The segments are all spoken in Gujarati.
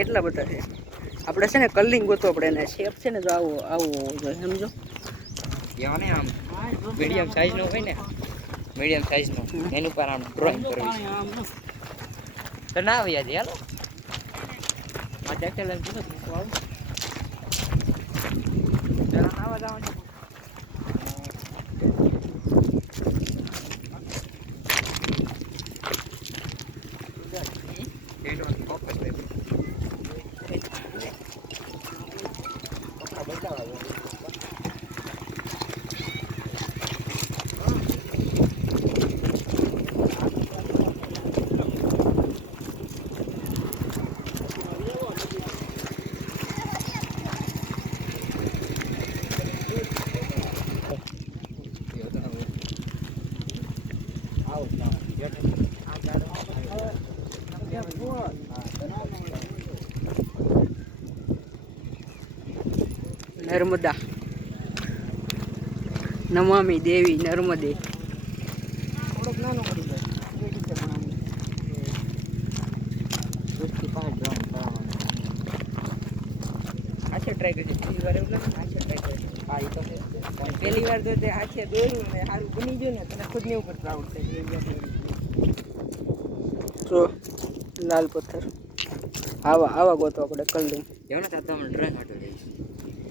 કેટલા બધા છે. આપણે છે ને કલિંગ ગોતો આપણે એને શેપ છે ને જો આવો આવો જોઈએ સમજો ને આમ મીડિયમ સાઈઝનો હોય ને મીડિયમ સાઈઝનો એની ઉપર આમ ડ્રોઈંગ કરવી તો ના આવી આજે હાલો આ દેખે લઈને પૂછો તો આવું જરા આવા જવાનું નર્મદા નમામી દેવી નર્મદે થોડોક નાનો પડી જાય આછે ટ્રાય કરજે પહેલી વાર એવું લાગે આછે ટ્રાય કરજે હા એ તો પહેલી વાર તો તે આછે દોર્યું ને સારું બની ગયું ને તને ખુદને ઉપર પ્રાઉડ થાય જો લાલ પથ્થર આવા આવા ગોતો આપણે કલિંગ જેને સાથે અમે ડ્રોઈંગ કાઢી લઈશું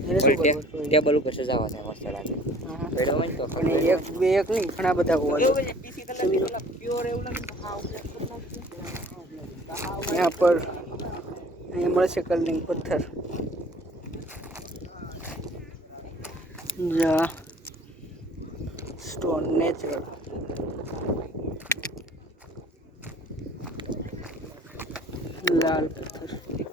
એને શું કરવું ટેબલ ઉપર સજાવા છે મસ્ત લાગે પેડો હોય તો પણ એક બે એક નહીં ઘણા બધા હોવા એવું છે પીસી કલર ની પેલા પ્યોર એવું લાગે તો હા ઉપર यहाँ पर અહીંયા મળશે કલિંગ પથ્થર જા સ્ટોન નેચરલ લાલ પથ્થર